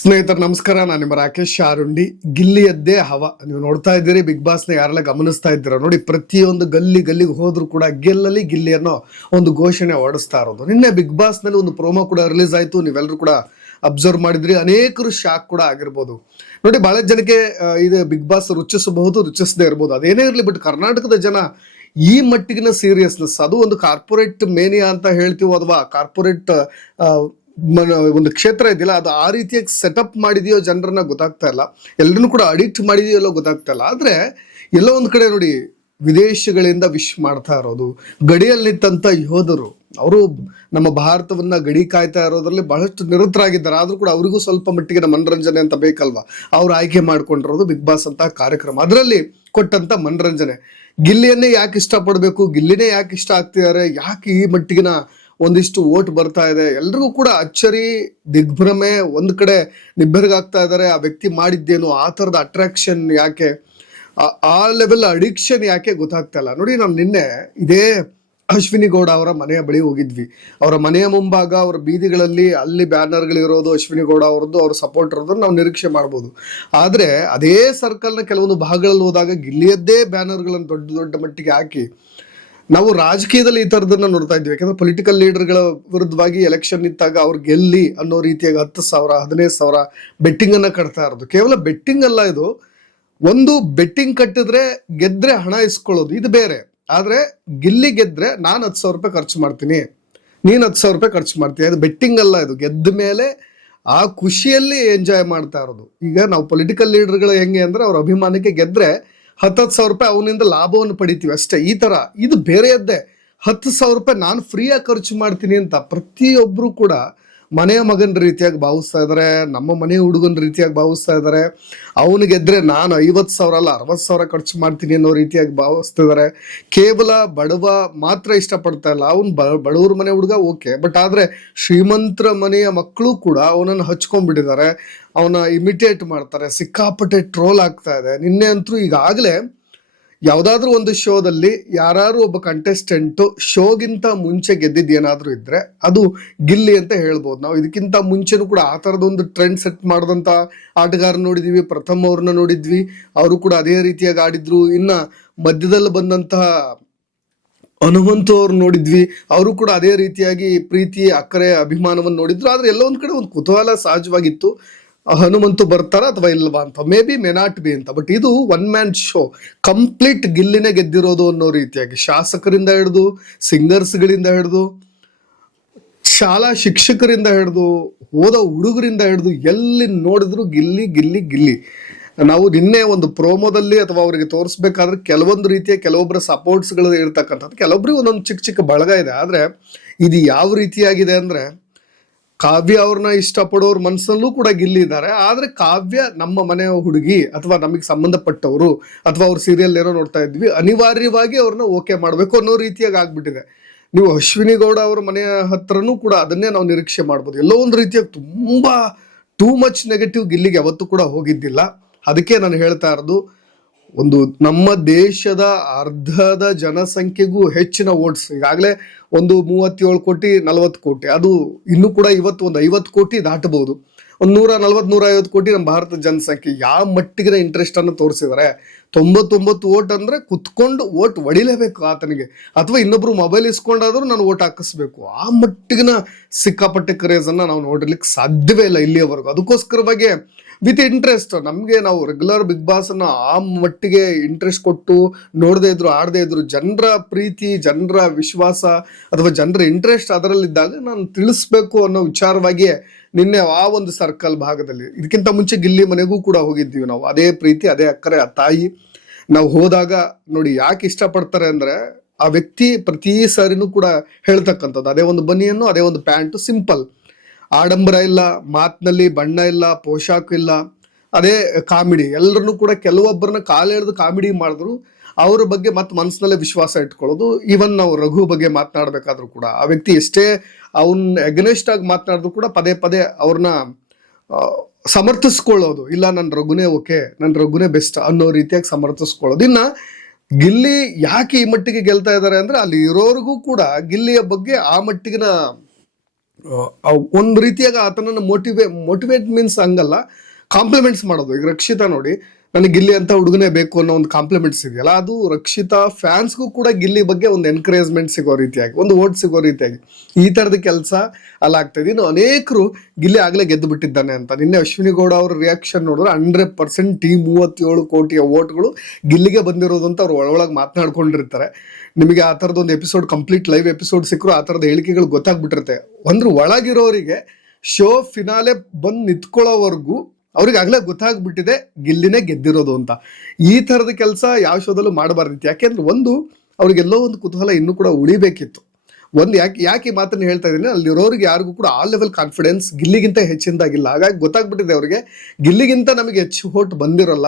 ಸ್ನೇಹಿತರು, ನಮಸ್ಕಾರ. ನಾನು ನಿಮ್ಮ ರಾಕೇಶ್ ಶಾರುಂಡಿ ಗಿಲ್ಲಿಯದ್ದೇ ಹವ. ನೀವು ನೋಡ್ತಾ ಇದ್ದೀರಿ, ಬಿಗ್ ಬಾಸ್ನ ಯಾರೆಲ್ಲ ಗಮನಿಸ್ತಾ ಇದ್ದೀರಾ ನೋಡಿ, ಪ್ರತಿಯೊಂದು ಗಲ್ಲಿ ಗಲ್ಲಿಗೆ ಹೋದ್ರು ಕೂಡ ಗೆಲ್ಲಲಿ ಗಿಲ್ಲಿ ಅನ್ನೋ ಒಂದು ಘೋಷಣೆ ಹೊರಡಿಸ್ತಾ ಇರೋದು. ನಿನ್ನೆ ಬಿಗ್ ಬಾಸ್ನಲ್ಲಿ ಒಂದು ಪ್ರೋಮೋ ಕೂಡ ರಿಲೀಸ್ ಆಯಿತು. ನೀವೆಲ್ಲರೂ ಕೂಡ ಅಬ್ಸರ್ವ್ ಮಾಡಿದ್ರಿ. ಅನೇಕರು ಶಾಕ್ ಕೂಡ ಆಗಿರ್ಬೋದು. ನೋಡಿ ಬಹಳ ಜನಕ್ಕೆ ಇದು ಬಿಗ್ ಬಾಸ್ ರುಚಿಸಬಹುದು, ರುಚಿಸದೇ ಇರ್ಬೋದು. ಅದೇನೇ ಇರಲಿ, ಬಟ್ ಕರ್ನಾಟಕದ ಜನ ಈ ಮಟ್ಟಿಗಿನ ಸೀರಿಯಸ್ನೆಸ್ ಅದು ಒಂದು ಕಾರ್ಪೊರೇಟ್ ಮೇನಿಯಾ ಅಂತ ಹೇಳ್ತೀವೋ ಅಥವಾ ಕಾರ್ಪೊರೇಟ್ ಒಂದು ಕ್ಷೇತ್ರ ಇದೆಯಲ್ಲ, ಅದು ಆ ರೀತಿಯಾಗಿ ಸೆಟಪ್ ಮಾಡಿದೆಯೋ ಜನರನ್ನ ಗೊತ್ತಾಗ್ತಾ ಇಲ್ಲ. ಎಲ್ಲರೂ ಕೂಡ ಅಡಿಕ್ಟ್ ಮಾಡಿದೆಯೋ ಎಲ್ಲೋ ಗೊತ್ತಾಗ್ತಾ ಇಲ್ಲ. ಆದ್ರೆ ಎಲ್ಲೋ ಒಂದ್ ಕಡೆ ನೋಡಿ, ವಿದೇಶಗಳಿಂದ ವಿಶ್ ಮಾಡ್ತಾ ಇರೋದು ಗಡಿಯಲ್ಲಿದ್ದಂತ ಯೋಧರು, ಅವರು ನಮ್ಮ ಭಾರತವನ್ನ ಗಡಿ ಕಾಯ್ತಾ ಇರೋದ್ರಲ್ಲಿ ಬಹಳಷ್ಟು ನಿರತರಾಗಿದ್ದಾರೆ. ಆದ್ರೂ ಕೂಡ ಅವರಿಗೂ ಸ್ವಲ್ಪ ಮಟ್ಟಿಗೆ ಮನರಂಜನೆ ಅಂತ ಬೇಕಲ್ವಾ? ಅವ್ರು ಆಯ್ಕೆ ಮಾಡ್ಕೊಂಡಿರೋದು ಬಿಗ್ ಬಾಸ್ ಅಂತ ಕಾರ್ಯಕ್ರಮ. ಅದರಲ್ಲಿ ಕೊಟ್ಟಂತ ಮನರಂಜನೆ. ಗಿಲ್ಲಿಯನ್ನೇ ಯಾಕೆ ಇಷ್ಟಪಡಬೇಕು? ಗಿಲ್ಲಿನೇ ಯಾಕೆ ಇಷ್ಟ ಆಗ್ತಿದ್ದಾರೆ? ಯಾಕೆ ಈ ಮಟ್ಟಿಗಿನ ಒಂದಿಷ್ಟು ಓಟ್ ಬರ್ತಾ ಇದೆ. ಎಲ್ರಿಗೂ ಕೂಡ ಅಚ್ಚರಿ, ದಿಗ್ಭ್ರಮೆ ಒಂದ್ ಕಡೆ ನಿಬ್ಬೆರಗಾಗ್ತಾ ಇದ್ದಾರೆ ಆ ವ್ಯಕ್ತಿ ಮಾಡಿದ್ದೇನು, ಆ ಥರದ ಅಟ್ರಾಕ್ಷನ್ ಯಾಕೆ? ಆ- ಲೆವೆಲ್ ಅಡಿಕ್ಷನ್ ಯಾಕೆ ಗೊತ್ತಾಗ್ತಾ ಇಲ್ಲ. ನೋಡಿ, ನಾನು ನಿನ್ನೆ ಇದೇ ಅಶ್ವಿನಿ ಗೌಡ ಅವರ ಮನೆಯ ಬಳಿ ಹೋಗಿದ್ವಿ. ಅವರ ಮನೆಯ ಮುಂಭಾಗ, ಅವರ ಬೀದಿಗಳಲ್ಲಿ ಅಲ್ಲಿ ಬ್ಯಾನರ್ಗಳಿರೋದು ಅಶ್ವಿನಿ ಗೌಡ ಅವರದ್ದು, ಅವ್ರ ಸಪೋರ್ಟ್ ಇರೋದು ನಾವು ನಿರೀಕ್ಷೆ ಮಾಡ್ಬೋದು. ಆದ್ರೆ ಅದೇ ಸರ್ಕಲ್ನ ಕೆಲವೊಂದು ಭಾಗಗಳಲ್ಲಿ ಹೋದಾಗ ಗಿಲ್ಲಿಯದ್ದೇ ಬ್ಯಾನರ್ಗಳನ್ನು ದೊಡ್ಡ ದೊಡ್ಡ ಮಟ್ಟಿಗೆ ಹಾಕಿ ನಾವು ರಾಜಕೀಯದಲ್ಲಿ ಈ ಥರದನ್ನ ನೋಡ್ತಾ ಇದ್ವಿ ಯಾಕಂದ್ರೆ ಪೊಲಿಟಿಕಲ್ ಲೀಡರ್ಗಳ ವಿರುದ್ಧವಾಗಿ ಎಲೆಕ್ಷನ್ ಇದ್ದಾಗ ಅವ್ರು ಗೆಲ್ಲಿ ಅನ್ನೋ ರೀತಿಯಾಗಿ ಹತ್ತು ಸಾವಿರ, ಹದಿನೈದು ಸಾವಿರ ಬೆಟ್ಟಿಂಗ್ ಅನ್ನ ಕಟ್ತಾ ಇರೋದು. ಕೇವಲ ಬೆಟ್ಟಿಂಗ್ ಅಲ್ಲ ಇದು. ಒಂದು ಬೆಟ್ಟಿಂಗ್ ಕಟ್ಟಿದ್ರೆ ಗೆದ್ರೆ ಹಣ ಇಸ್ಕೊಳ್ಳೋದು. ಇದು ಬೇರೆ. ಆದ್ರೆ ಗಿಲ್ಲಿ ಗೆದ್ರೆ ನಾನು ಹತ್ತು ಸಾವಿರ ರೂಪಾಯಿ ಖರ್ಚು ಮಾಡ್ತೀನಿ. ನೀನು ಹತ್ತು ಸಾವಿರ ರೂಪಾಯಿ ಖರ್ಚು ಮಾಡ್ತೀನಿ ಅದು ಬೆಟ್ಟಿಂಗ್ ಅಲ್ಲ ಇದು. ಗೆದ್ದ ಮೇಲೆ ಆ ಖುಷಿಯಲ್ಲಿ ಎಂಜಾಯ್ ಮಾಡ್ತಾ ಇರೋದು. ಈಗ ನಾವು ಪೊಲಿಟಿಕಲ್ ಲೀಡರ್ಗಳು ಹೆಂಗೆ ಅಂದ್ರೆ ಅವ್ರ ಅಭಿಮಾನಕ್ಕೆ ಗೆದ್ರೆ ಹತ್ತತ್ತು ಸಾವಿರ ರೂಪಾಯಿ ಅವನಿಂದ ಲಾಭವನ್ನು ಪಡಿತೀವಿ ಅಷ್ಟೇ. ಈ ತರ ಇದು ಬೇರೆಯದ್ದೇ. ಹತ್ತು ಸಾವಿರ ರೂಪಾಯಿ ನಾನು ಫ್ರೀಯಾಗಿ ಖರ್ಚು ಮಾಡ್ತೀನಿ ಅಂತ ಪ್ರತಿಯೊಬ್ಬರು ಕೂಡ ಮನೆಯ ಮಗನ ರೀತಿಯಾಗಿ ಭಾವಿಸ್ತಾ ಇದ್ದಾರೆ ನಮ್ಮ ಮನೆ ಹುಡುಗನ ರೀತಿಯಾಗಿ ಭಾವಿಸ್ತಾ ಇದ್ದಾರೆ ಅವನಿಗೆದ್ರೆ ನಾನು ಐವತ್ತು ಸಾವಿರ ಅಲ್ಲ ಅರವತ್ತು ಸಾವಿರ ಖರ್ಚು ಮಾಡ್ತೀನಿ ಅನ್ನೋ ರೀತಿಯಾಗಿ ಭಾವಿಸ್ತಿದ್ದಾರೆ ಕೇವಲ ಬಡವ ಮಾತ್ರ ಇಷ್ಟಪಡ್ತಾ ಇಲ್ಲ. ಅವನು ಬಡವ್ರ ಮನೆ ಹುಡುಗ ಓಕೆ, ಬಟ್ ಆದರೆ ಶ್ರೀಮಂತರ ಮನೆಯ ಮಕ್ಕಳು ಕೂಡ ಅವನನ್ನು ಹಚ್ಕೊಂಡ್ಬಿಟ್ಟಿದ್ದಾರೆ. ಅವನ ಇಮಿಟೇಟ್ ಮಾಡ್ತಾರೆ, ಸಿಕ್ಕಾಪಟ್ಟೆ ಟ್ರೋಲ್ ಆಗ್ತಾ ಇದೆ. ನಿನ್ನೆ ಅಂತೂ ಈಗಾಗಲೇ ಯಾವುದಾದ್ರೂ ಒಂದು ಶೋದಲ್ಲಿ ಯಾರು ಒಬ್ಬ ಕಂಟೆಸ್ಟೆಂಟ್ ಶೋಗಿಂತ ಮುಂಚೆ ಗೆದ್ದಿದ್ದು ಏನಾದರೂ ಇದ್ರೆ ಅದು ಗಿಲ್ಲಿ ಅಂತ ಹೇಳ್ಬೋದು. ನಾವು ಇದಕ್ಕಿಂತ ಮುಂಚೆನೂ ಕೂಡ ಆ ಥರದೊಂದು ಟ್ರೆಂಡ್ ಸೆಟ್ ಮಾಡಿದಂಥ ಆಟಗಾರ ನೋಡಿದ್ವಿ, ಪ್ರಥಮ್ ಅವ್ರನ್ನ ನೋಡಿದ್ವಿ, ಅವರು ಕೂಡ ಅದೇ ರೀತಿಯಾಗಿ ಆಡಿದ್ರು. ಇನ್ನ ಮಧ್ಯದಲ್ಲಿ ಬಂದಂತಹ ಹನುಮಂತು ಅವ್ರು ನೋಡಿದ್ವಿ, ಅವರು ಕೂಡ ಅದೇ ರೀತಿಯಾಗಿ ಪ್ರೀತಿ, ಅಕ್ಕರೆ, ಅಭಿಮಾನವನ್ನು ನೋಡಿದ್ರು. ಆದರೆ ಎಲ್ಲ ಒಂದು ಕಡೆ ಒಂದು ಕುತೂಹಲ ಸಹಜವಾಗಿತ್ತು. ಹನುಮಂತು ಬರ್ತಾರ ಅಥವಾ ಇಲ್ವಾ ಅಂತ? May be may not be ಅಂತ. ಬಟ್ ಇದು ಒನ್ ಮ್ಯಾನ್ ಶೋ ಕಂಪ್ಲೀಟ್ ಗಿಲ್ಲಿನೇ ಗೆದ್ದಿರೋದು ಅನ್ನೋ ರೀತಿಯಾಗಿ. ಶಾಸಕರಿಂದ ಹಿಡಿದು ಸಿಂಗರ್ಸ್ಗಳಿಂದ ಹಿಡಿದು, ಶಾಲಾ ಶಿಕ್ಷಕರಿಂದ ಹಿಡಿದು ಹೋದ ಹುಡುಗರಿಂದ ಹಿಡಿದು ಎಲ್ಲಿ ನೋಡಿದ್ರು ಗಿಲ್ಲಿ ಗಿಲ್ಲಿ ಗಿಲ್ಲಿ. ನಾವು ನಿನ್ನೆ ಒಂದು ಪ್ರೋಮೋದಲ್ಲಿ ಅಥವಾ ಅವರಿಗೆ ತೋರಿಸ್ಬೇಕಾದ್ರೆ ಕೆಲವೊಂದು ರೀತಿಯ ಕೆಲವೊಬ್ಬರ ಸಪೋರ್ಟ್ಸ್ಗಳು ಇರ್ತಕ್ಕಂಥದ್ದು. ಕೆಲವೊಬ್ಬರಿಗೆ ಒಂದೊಂದು ಚಿಕ್ಕ ಚಿಕ್ಕ ಬಳಗ ಇದೆ. ಆದರೆ ಇದು ಯಾವ ರೀತಿಯಾಗಿದೆ ಅಂದ್ರೆ ಕಾವ್ಯ ಅವ್ರನ್ನ ಇಷ್ಟಪಡೋರ್ ಮನಸ್ಸಲ್ಲೂ ಕೂಡ ಗಿಲ್ಲಿದ್ದಾರೆ. ಆದ್ರೆ ಕಾವ್ಯ ನಮ್ಮ ಮನೆಯ ಹುಡುಗಿ ಅಥವಾ ನಮಗೆ ಸಂಬಂಧಪಟ್ಟವರು ಅಥವಾ ಅವ್ರ ಸೀರಿಯಲ್ ಏನೋ ನೋಡ್ತಾ ಇದ್ವಿ, ಅನಿವಾರ್ಯವಾಗಿ ಅವ್ರನ್ನ ಓಕೆ ಮಾಡಬೇಕು ಅನ್ನೋ ರೀತಿಯಾಗಿ ಆಗ್ಬಿಟ್ಟಿದೆ. ನೀವು ಅಶ್ವಿನಿ ಗೌಡ ಅವರ ಮನೆಯ ಹತ್ರನೂ ಕೂಡ ಅದನ್ನೇ ನಾವು ನಿರೀಕ್ಷೆ ಮಾಡ್ಬೋದು. ಎಲ್ಲೋ ಒಂದು ರೀತಿಯಾಗಿ ತುಂಬಾ ಟೂ ಮಚ್ ನೆಗೆಟಿವ್ ಗಿಲ್ಲಿಗೆ ಅವತ್ತು ಕೂಡ ಹೋಗಿದ್ದಿಲ್ಲ. ಅದಕ್ಕೆ ನಾನು ಹೇಳ್ತಾ ಇರೋದು ಒಂದು ನಮ್ಮ ದೇಶದ ಅರ್ಧದ ಜನಸಂಖ್ಯೆಗೂ ಹೆಚ್ಚಿನ ವೋಟ್ಸ್ ಈಗಾಗಲೇ ಒಂದು ಮೂವತ್ತೇಳು ಕೋಟಿ, ನಲವತ್ತು ಕೋಟಿ. ಅದು ಇನ್ನೂ ಕೂಡ ಇವತ್ತು ಒಂದು ಐವತ್ತು ಕೋಟಿ ದಾಟಬಹುದು. ಒಂದು ನೂರ ನಲವತ್ತು, ನೂರ ಐವತ್ತು ಕೋಟಿ ನಮ್ಮ ಭಾರತದ ಜನಸಂಖ್ಯೆ. ಯಾವ ಮಟ್ಟಿಗಿನ ಇಂಟ್ರೆಸ್ಟ್ ಅನ್ನು ತೋರಿಸಿದ್ದಾರೆ ತೊಂಬತ್ತೊಂಬತ್ತು ಓಟ್ ಅಂದ್ರೆ ಕುತ್ಕೊಂಡು ಓಟ್ ಹೊಡಿಲೇಬೇಕು ಆತನಿಗೆ. ಅಥವಾ ಇನ್ನೊಬ್ರು ಮೊಬೈಲ್ ಇಸ್ಕೊಂಡಾದರೂ ನಾನು ಓಟ್ ಹಾಕಿಸ್ಬೇಕು. ಆ ಮಟ್ಟಿಗಿನ ಸಿಕ್ಕಾಪಟ್ಟೆ ಕ್ರೇಜ್ ಅನ್ನ ನಾವು ನೋಡಲಿಕ್ಕೆ ಸಾಧ್ಯವೇ ಇಲ್ಲ ಇಲ್ಲಿಯವರೆಗೂ. ಅದಕ್ಕೋಸ್ಕರವಾಗಿ ವಿತ್ ಇಂಟ್ರೆಸ್ಟ್. ನಮಗೆ ನಾವು ರೆಗ್ಯುಲರ್ ಬಿಗ್ ಬಾಸ್ ಅನ್ನ ಆ ಮಟ್ಟಿಗೆ ಇಂಟ್ರೆಸ್ಟ್ ಕೊಟ್ಟು ನೋಡದೇ ಇದ್ರು, ಆಡದೇ ಇದ್ರು, ಜನರ ಪ್ರೀತಿ, ಜನರ ವಿಶ್ವಾಸ ಅಥವಾ ಜನರ ಇಂಟ್ರೆಸ್ಟ್ ಅದರಲ್ಲಿದ್ದಾಗ ನಾನು ತಿಳಿಸ್ಬೇಕು ಅನ್ನೋ ವಿಚಾರವಾಗಿಯೇ ನಿನ್ನೆ ಆ ಒಂದು ಸರ್ಕಲ್ ಭಾಗದಲ್ಲಿ, ಇದಕ್ಕಿಂತ ಮುಂಚೆ ಗಿಲ್ಲಿ ಮನೆಗೂ ಕೂಡ ಹೋಗಿದ್ದೀವಿ ನಾವು. ಅದೇ ಪ್ರೀತಿ, ಅದೇ ಅಕ್ಕರೆ, ಆ ತಾಯಿ. ನಾವು ಹೋದಾಗ ನೋಡಿ ಯಾಕೆ ಇಷ್ಟಪಡ್ತಾರೆ ಅಂದ್ರೆ ಆ ವ್ಯಕ್ತಿ ಪ್ರತಿ ಸಾರಿನೂ ಕೂಡ ಹೇಳ್ತಕ್ಕಂಥದ್ದು. ಅದೇ ಒಂದು ಬನಿಯನ್ನು, ಅದೇ ಒಂದು ಪ್ಯಾಂಟು, ಸಿಂಪಲ್. ಆಡಂಬರ ಇಲ್ಲ, ಮಾತಿನಲ್ಲಿ ಬಣ್ಣ ಇಲ್ಲ, ಪೋಷಾಕ್ ಇಲ್ಲ. ಅದೇ ಕಾಮಿಡಿ. ಎಲ್ಲರನ್ನೂ ಕೂಡ ಕೆಲವೊಬ್ಬರನ್ನ ಕಾಲೆಳೆದು ಕಾಮಿಡಿ ಮಾಡಿದ್ರು. ಅವ್ರ ಬಗ್ಗೆ ಮತ್ತೆ ಮನಸ್ಸಿನಲ್ಲೇ ವಿಶ್ವಾಸ ಇಟ್ಕೊಳ್ಳೋದು. ಈವನ್ ನಾವು ರಘು ಬಗ್ಗೆ ಮಾತನಾಡಬೇಕಾದ್ರೂ ಕೂಡ, ಆ ವ್ಯಕ್ತಿ ಎಷ್ಟೇ ಅವನ್ನ ಎಗನೆಸ್ಟ್ ಆಗಿ ಮಾತನಾಡಿದ್ರು ಕೂಡ ಪದೇ ಪದೇ ಅವ್ರನ್ನ ಸಮರ್ಥಿಸ್ಕೊಳ್ಳೋದು. ಇಲ್ಲ ನನ್ನ ರಘುನೇ ಓಕೆ ನನ್ನ ರಘುನೇ ಬೆಸ್ಟ್ ಅನ್ನೋ ರೀತಿಯಾಗಿ ಸಮರ್ಥಿಸ್ಕೊಳ್ಳೋದು. ಇನ್ನ ಗಿಲ್ಲಿ ಯಾಕೆ ಈ ಮಟ್ಟಿಗೆ ಗೆಲ್ತಾ ಇದ್ದಾರೆ ಅಂದ್ರೆ, ಅಲ್ಲಿ ಇರೋರಿಗೂ ಕೂಡ ಗಿಲ್ಲಿಯ ಬಗ್ಗೆ ಆ ಮಟ್ಟಿಗಿನ ಒಂದು ರೀತಿಯಾಗ ಆತನನ್ನು ಮೋಟಿವೇ ಮೋಟಿವೇಟ್ ಮೀನ್ಸ್ ಹಂಗಲ್ಲ ಕಾಂಪ್ಲಿಮೆಂಟ್ಸ್ ಮಾಡೋದು. ಈಗ ರಕ್ಷಿತಾ ನೋಡಿ ನನಗೆ ಗಿಲ್ಲಿ ಅಂತ ಹುಡುಗನೇ ಬೇಕು ಅನ್ನೋ ಒಂದು ಕಾಂಪ್ಲಿಮೆಂಟ್ಸ್ ಇದೆಯಲ್ಲ, ಅದು ರಕ್ಷಿತಾ ಫ್ಯಾನ್ಸ್ಗೂ ಕೂಡ ಗಿಲ್ಲಿ ಬಗ್ಗೆ ಒಂದು ಎನ್ಕರೇಜ್ಮೆಂಟ್ ಸಿಗೋ ರೀತಿಯಾಗಿ, ಒಂದು ಓಟ್ ಸಿಗೋ ರೀತಿಯಾಗಿ. ಈ ತರದ ಕೆಲಸ ಅಲ್ಲ ಇದೆ. ಇನ್ನು ಅನೇಕರು ಗಿಲ್ಲಿ ಆಗ್ಲೇ ಗೆದ್ದು ಬಿಟ್ಟಿದ್ದಾನೆ ಅಂತ. ನಿನ್ನೆ ಅಶ್ವಿನಿ ಗೌಡ ಅವ್ರ ರಿಯಾಕ್ಷನ್ ನೋಡಿದ್ರೆ ಹಂಡ್ರೆಡ್ ಪರ್ಸೆಂಟ್ ಟೀ ಮೂವತ್ತೇಳು ಕೋಟಿಯ ಓಟ್ಗಳು ಗಿಲ್ಲಿಗೆ ಬಂದಿರೋದು ಅಂತ ಅವ್ರು ಒಳಗೊಳಗೆ ಮಾತನಾಡ್ಕೊಂಡಿರ್ತಾರೆ. ನಿಮಗೆ ಆ ಥರದ ಒಂದು ಎಪಿಸೋಡ್ ಕಂಪ್ಲೀಟ್ ಲೈವ್ ಎಪಿಸೋಡ್ ಸಿಕ್ಕರು, ಆ ಥರದ ಹೇಳಿಕೆಗಳು ಗೊತ್ತಾಗ್ಬಿಟ್ಟಿರುತ್ತೆ. ಅಂದ್ರೆ ಒಳಗಿರೋರಿಗೆ ಶೋ ಫಿನಾಲೆ ಬಂದು ನಿಂತ್ಕೊಳ್ಳೋವರೆಗೂ ಅವ್ರಿಗೆ ಆಗ್ಲೇ ಗೊತ್ತಾಗ್ಬಿಟ್ಟಿದೆ ಗಿಲ್ಲಿನೇ ಗೆದ್ದಿರೋದು ಅಂತ. ಈ ಥರದ ಕೆಲಸ ಯಾವ ಶೋದಲ್ಲೂ ಮಾಡಬಾರ್ದಿತ್ತು. ಯಾಕೆಂದ್ರೆ ಒಂದು, ಅವ್ರಿಗೆಲ್ಲೋ ಒಂದು ಕುತೂಹಲ ಇನ್ನೂ ಕೂಡ ಉಳಿಬೇಕಿತ್ತು. ಒಂದು ಯಾಕೆ ಯಾಕೆ ಮಾತನ್ನು ಹೇಳ್ತಾ ಇದ್ದೀನಿ ಅಲ್ಲಿರೋರಿಗೆ ಯಾರಿಗೂ ಕೂಡ ಆ ಲೆವೆಲ್ ಕಾನ್ಫಿಡೆನ್ಸ್ ಗಿಲ್ಲಿಗಿಂತ ಹೆಚ್ಚಿಂದಾಗಿಲ್ಲ. ಹಾಗಾಗಿ ಗೊತ್ತಾಗ್ಬಿಟ್ಟಿದೆ ಅವ್ರಿಗೆ, ಗಿಲ್ಲಿಗಿಂತ ನಮಗೆ ಹೆಚ್ಚು ಹೋಟ್ ಬಂದಿರಲ್ಲ.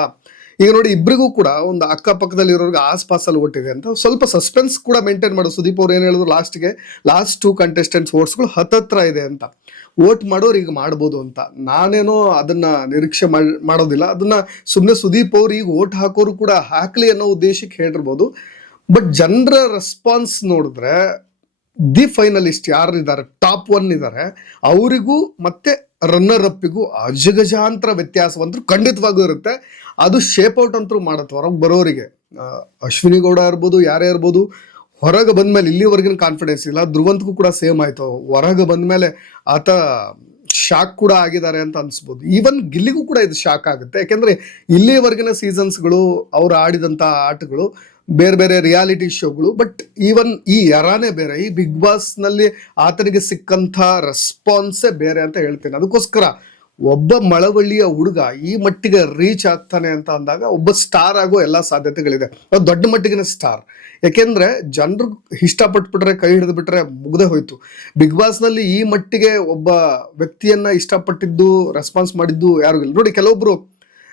ಈಗ ನೋಡಿ ಇಬ್ಬರಿಗೂ ಕೂಡ ಒಂದು ಅಕ್ಕಪಕ್ಕದಲ್ಲಿ ಇರೋರಿಗೆ ಆಸ್ಪಾಸಲ್ಲಿ ಹೊಟ್ಟಿದೆ ಅಂತ ಸ್ವಲ್ಪ ಸಸ್ಪೆನ್ಸ್ ಕೂಡ ಮೇಂಟೈನ್ ಮಾಡೋದು ಸುದೀಪ್ ಅವ್ರು ಏನು ಹೇಳಿದ್ರು ಲಾಸ್ಟ್ಗೆ ಲಾಸ್ಟ್ ಟೂ ಕಂಟೆಸ್ಟೆಂಟ್ಸ್ ಓಟ್ಸ್ಗಳು ಹತ್ತತ್ರ ಇದೆ ಅಂತ. ವೋಟ್ ಮಾಡೋರು ಈಗ ಮಾಡ್ಬೋದು ಅಂತ. ನಾನೇನೋ ಅದನ್ನ ನಿರೀಕ್ಷೆ ಮಾಡ್- ಮಾಡೋದಿಲ್ಲ. ಅದನ್ನ ಸುಮ್ಮನೆ ಸುದೀಪ್ ಅವ್ರು ಈಗ ವೋಟ್ ಹಾಕೋರು ಕೂಡ ಹಾಕ್ಲಿ ಅನ್ನೋ ಉದ್ದೇಶಕ್ಕೆ ಹೇಳಿರ್ಬೋದು ಬಟ್ ಜನರ ರೆಸ್ಪಾನ್ಸ್ ನೋಡಿದ್ರೆ ದಿ ಫೈನಲಿಸ್ಟ್ ಯಾರು ಇದ್ದಾರೆ ಟಾಪ್ ಒನ್ ಇದ್ದಾರೆ ಅವರಿಗೂ ಮತ್ತೆ ರನ್ನರ್ ಅಪ್ಪಿಗೂ ಅಜಗಜಾಂತರ ವ್ಯತ್ಯಾಸವಂತೂ ಖಂಡಿತವಾಗೂ ಇರುತ್ತೆ. ಅದು ಶೇಪ್ ಔಟ್ ಅಂತೂ ಮಾಡತ್ತೆ, ಹೊರಗೆ ಬರೋರಿಗೆ. ಅಶ್ವಿನಿ ಗೌಡ ಇರ್ಬೋದು, ಯಾರೇ ಇರ್ಬೋದು, ಹೊರಗೆ ಬಂದ್ಮೇಲೆ ಇಲ್ಲಿವರೆಗಿನ ಕಾನ್ಫಿಡೆನ್ಸ್ ಇಲ್ಲ. ಧ್ರುವಂತಗೂ ಕೂಡ ಸೇಮ್ ಆಯಿತು. ಹೊರಗೆ ಬಂದ್ಮೇಲೆ ಆತ ಶಾಕ್ ಕೂಡ ಆಗಿದ್ದಾರೆ ಅಂತ ಅನ್ಸ್ಬೋದು. ಈವನ್ ಗಿಲ್ಲಿಗೂ ಕೂಡ ಇದು ಶಾಕ್ ಆಗುತ್ತೆ. ಯಾಕೆಂದ್ರೆ ಇಲ್ಲಿವರೆಗಿನ ಸೀಸನ್ಸ್ಗಳು ಅವ್ರು ಆಡಿದಂತ ಆಟಗಳು ಬೇರೆ ಬೇರೆ ರಿಯಾಲಿಟಿ ಶೋಗಳು ಬಟ್ ಈವನ್ ಈ ಯರಾನೇ ಬೇರೆ, ಈ ಬಿಗ್ ಬಾಸ್ನಲ್ಲಿ ಆತನಿಗೆ ಸಿಕ್ಕಂಥ ರೆಸ್ಪಾನ್ಸೇ ಬೇರೆ ಅಂತ ಹೇಳ್ತೇನೆ. ಅದಕ್ಕೋಸ್ಕರ ಒಬ್ಬ ಮಳವಳ್ಳಿಯ ಹುಡುಗ ಈ ಮಟ್ಟಿಗೆ ರೀಚ್ ಆಗ್ತಾನೆ ಅಂತ ಅಂದಾಗ ಒಬ್ಬ ಸ್ಟಾರ್ ಆಗೋ ಎಲ್ಲ ಸಾಧ್ಯತೆಗಳಿದೆ. ಅದು ದೊಡ್ಡ ಮಟ್ಟಿಗಿನ ಸ್ಟಾರ್ ಯಾಕೆಂದ್ರೆ ಜನರು ಇಷ್ಟಪಟ್ಬಿಟ್ರೆ, ಕೈ ಹಿಡಿದು ಬಿಟ್ರೆ ಮುಗ್ದೇ ಹೋಯ್ತು. ಬಿಗ್ ಬಾಸ್ನಲ್ಲಿ ಈ ಮಟ್ಟಿಗೆ ಒಬ್ಬ ವ್ಯಕ್ತಿಯನ್ನ ಇಷ್ಟಪಟ್ಟಿದ್ದು ರೆಸ್ಪಾನ್ಸ್ ಮಾಡಿದ್ದು ಯಾರು ಇಲ್ಲ. ನೋಡಿ, ಕೆಲವೊಬ್ರು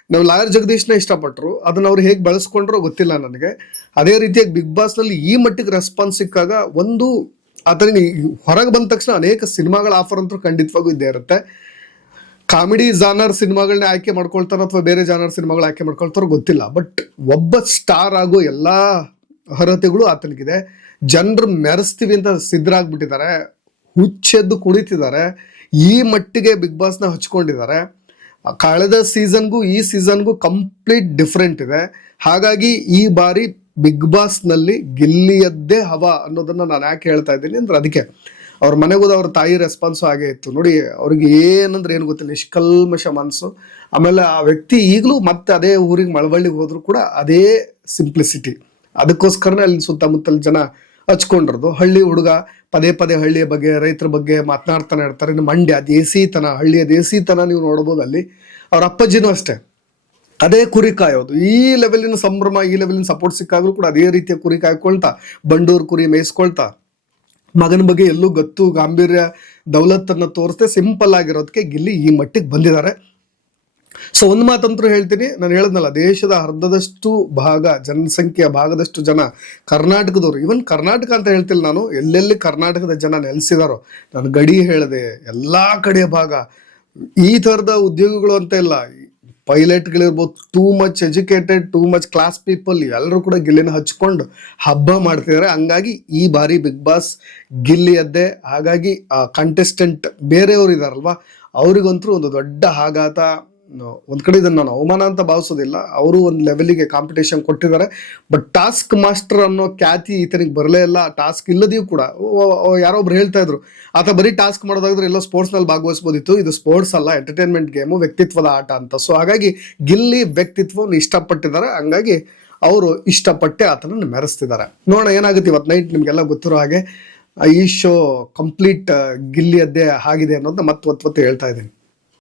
ನಾವು ಲಾಯರ್ ಜಗದೀಶ್ನ ಇಷ್ಟಪಟ್ಟರು ಅದನ್ನ ಅವ್ರು ಹೇಗೆ ಬಳಸ್ಕೊಂಡ್ರೋ ಗೊತ್ತಿಲ್ಲ ನನಗೆ. ಅದೇ ರೀತಿಯಾಗಿ ಬಿಗ್ ಬಾಸ್ನಲ್ಲಿ ಈ ಮಟ್ಟಿಗೆ ರೆಸ್ಪಾನ್ಸ್ ಸಿಕ್ಕಾಗ ಒಂದು ಅದನ್ನ ಹೊರಗೆ ಬಂದ ತಕ್ಷಣ ಅನೇಕ ಸಿನಿಮಾಗಳ ಆಫರ್ ಅಂತೂ ಖಂಡಿತವಾಗೂ ಇದ್ದೇ ಇರುತ್ತೆ. ಕಾಮಿಡಿ ಜಾನರ್ ಸಿನಿಮಾಗಳನ್ನ ಆಯ್ಕೆ ಮಾಡ್ಕೊಳ್ತಾರೋ ಅಥವಾ ಬೇರೆ ಜಾನರ್ ಸಿನಿಮಾಗಳು ಆಯ್ಕೆ ಮಾಡ್ಕೊಳ್ತಾರೋ ಗೊತ್ತಿಲ್ಲ. ಬಟ್ ಒಬ್ಬ ಸ್ಟಾರ್ ಆಗೋ ಎಲ್ಲಾ ಅರ್ಹತೆಗಳು ಆತನಿಗಿದೆ. ಜನರು ಮೆರೆಸ್ತೀವಿ ಅಂತ ಸಿದ್ಧರಾಗ್ಬಿಟ್ಟಿದ್ದಾರೆ ಹುಚ್ಚೆದ್ದು ಕುಣಿತಿದ್ದಾರೆ ಈ ಮಟ್ಟಿಗೆ ಬಿಗ್ ಬಾಸ್ನ ಹಚ್ಕೊಂಡಿದ್ದಾರೆ. ಕಳೆದ ಸೀಸನ್ಗೂ ಈ ಸೀಸನ್ಗೂ ಕಂಪ್ಲೀಟ್ ಡಿಫ್ರೆಂಟ್ ಇದೆ. ಹಾಗಾಗಿ ಈ ಬಾರಿ ಬಿಗ್ ಬಾಸ್ನಲ್ಲಿ ಗಿಲ್ಲಿಯದ್ದೇ ಹವಾ ಅನ್ನೋದನ್ನ ನಾನು ಯಾಕೆ ಹೇಳ್ತಾ ಇದ್ದೀನಿ ಅಂದ್ರೆ ಅದಕ್ಕೆ ಅವ್ರ ಮನೆಗೆ ಹೋದ ಅವ್ರ ತಾಯಿ ರೆಸ್ಪಾನ್ಸು ಹಾಗೆ ಇತ್ತು. ನೋಡಿ, ಅವ್ರಿಗೆ ಏನಂದ್ರೆ ಏನು ಗೊತ್ತಿಲ್ಲ, ನಿಷ್ಕಲ್ಮಶ ಮನಸ್ಸು. ಆಮೇಲೆ ಆ ವ್ಯಕ್ತಿ ಈಗಲೂ ಮತ್ತೆ ಅದೇ ಊರಿಗೆ ಮಳವಳ್ಳಿಗೆ ಹೋದ್ರು ಕೂಡ ಅದೇ ಸಿಂಪ್ಲಿಸಿಟಿ ಅದಕ್ಕೋಸ್ಕರನೇ ಅಲ್ಲಿ ಸುತ್ತಮುತ್ತಲ ಜನ ಹಚ್ಕೊಂಡಿರೋದು. ಹಳ್ಳಿ ಹುಡುಗ ಪದೇ ಪದೇ ಹಳ್ಳಿಯ ಬಗ್ಗೆ, ರೈತರ ಬಗ್ಗೆ ಮಾತನಾಡ್ತಾನೆ ಇರ್ತಾರೆ. ಇನ್ನು ಮಂಡ್ಯ, ದೇಸಿತನ, ಹಳ್ಳಿಯ ದೇಸಿತನ ನೀವು ನೋಡ್ಬೋದು ಅಲ್ಲಿ. ಅವ್ರ ಅಪ್ಪಾಜಿನೂ ಅಷ್ಟೇ. ಅದೇ ಕುರಿ ಕಾಯೋದು. ಈ ಲೆವೆಲಿನ ಸಂಭ್ರಮ, ಈ ಲೆವೆಲಿನ ಸಪೋರ್ಟ್ ಸಿಕ್ಕಾಗಲೂ ಕೂಡ ಅದೇ ರೀತಿಯ ಕುರಿ ಕಾಯ್ಕೊಳ್ತಾ, ಬಂಡೂರು ಕುರಿ ಮೇಯಿಸ್ಕೊಳ್ತಾ, ಮಗನ ಬಗ್ಗೆ ಎಲ್ಲೂ ಗತ್ತು, ಗಾಂಭೀರ್ಯ, ದೌಲತ್ತನ್ನು ತೋರಿಸ್ದೆ ಸಿಂಪಲ್ ಆಗಿರೋದಕ್ಕೆ ಗಿಲ್ಲಿ ಈ ಮಟ್ಟಿಗೆ ಬಂದಿದ್ದಾರೆ. ಸೊ ಒಂದು ಮಾತಂತರೂ ಹೇಳ್ತೀನಿ. ನಾನು ಹೇಳದ್ನಲ್ಲ, ದೇಶದ ಅರ್ಧದಷ್ಟು ಭಾಗ, ಜನಸಂಖ್ಯೆಯ ಭಾಗದಷ್ಟು ಜನ ಕರ್ನಾಟಕದವರು. ಇವನ್ ಕರ್ನಾಟಕ ಅಂತ ಹೇಳ್ತಿಲ್ಲ ನಾನು, ಎಲ್ಲೆಲ್ಲಿ ಕರ್ನಾಟಕದ ಜನ ನೆಲೆಸಿದಾರೋ, ನಾನು ಗಡಿ ಹೇಳಿದೆ, ಎಲ್ಲಾ ಕಡೆಯ ಭಾಗ, ಈ ಥರದ ಉದ್ಯೋಗಗಳು ಅಂತ ಇಲ್ಲ. ಪೈಲಟ್ಗಳಿರ್ಬೋದು too much educated too much class people ಎಲ್ಲರೂ ಕೂಡ ಗಿಲ್ಲಿನ ಹಚ್ಕೊಂಡು ಹಬ್ಬ ಮಾಡ್ತಿದ್ದಾರೆ. ಹಂಗಾಗಿ ಈ ಬಾರಿ ಬಿಗ್ ಬಾಸ್ ಗಿಲ್ಲಿಯದ್ದೇ ಹಾಗಾಗಿ ಕಂಟೆಸ್ಟೆಂಟ್ ಬೇರೆಯವರು ಇದಾರಲ್ವಾ, ಅವ್ರಿಗಂತೂ ಒಂದು ದೊಡ್ಡ ಆಘಾತ. ಒಂದ್ ಕಡೆ ಇದನ್ನು ನಾನು ಅವಮಾನ ಅಂತ ಭಾವಿಸೋದಿಲ್ಲ. ಅವರು ಒಂದು ಲೆವೆಲಿಗೆ ಕಾಂಪಿಟೇಷನ್ ಕೊಟ್ಟಿದ್ದಾರೆ. ಬಟ್ ಟಾಸ್ಕ್ ಮಾಸ್ಟರ್ ಅನ್ನೋ ಖ್ಯಾತಿ ಈತನಿಗೆ ಬರಲೇ ಇಲ್ಲ. ಟಾಸ್ಕ್ ಇಲ್ಲದೆಯೂ ಕೂಡ. ಯಾರೋ ಒಬ್ರು ಹೇಳ್ತಾ ಇದ್ರು. ಆತ ಬರೀ ಟಾಸ್ಕ್ ಮಾಡೋದಾದ್ರೆ ಎಲ್ಲ ಸ್ಪೋರ್ಟ್ಸ್ನಲ್ಲಿ ಭಾಗವಹಿಸಬಹುದಿತ್ತು ಇದು ಸ್ಪೋರ್ಟ್ಸ್ ಅಲ್ಲ ಎಂಟರ್ಟೈನ್ಮೆಂಟ್ ಗೇಮು ವ್ಯಕ್ತಿತ್ವದ ಆಟ ಅಂತ. ಸೊ ಹಾಗಾಗಿ ಗಿಲ್ಲಿ ವ್ಯಕ್ತಿತ್ವವನ್ನು ಇಷ್ಟಪಟ್ಟಿದ್ದಾರೆ. ಹಂಗಾಗಿ ಅವರು ಇಷ್ಟಪಟ್ಟೆ ಆತನನ್ನು ಮೆರೆಸ್ತಿದ್ದಾರೆ. ನೋಡೋಣ, ಏನಾಗುತ್ತೆ ಇವತ್ತು ನೈಟ್ ನಿಮಗೆಲ್ಲ ಗೊತ್ತಿರೋ ಹಾಗೆ. ಈ ಶೋ ಕಂಪ್ಲೀಟ್ ಗಿಲ್ಲಿಯದ್ದೇ ಆಗಿದೆ ಅನ್ನೋದನ್ನ ಮತ್ತೆ ಒತ್ತು ಹೇಳ್ತಾ ಇದ್ದೀನಿ.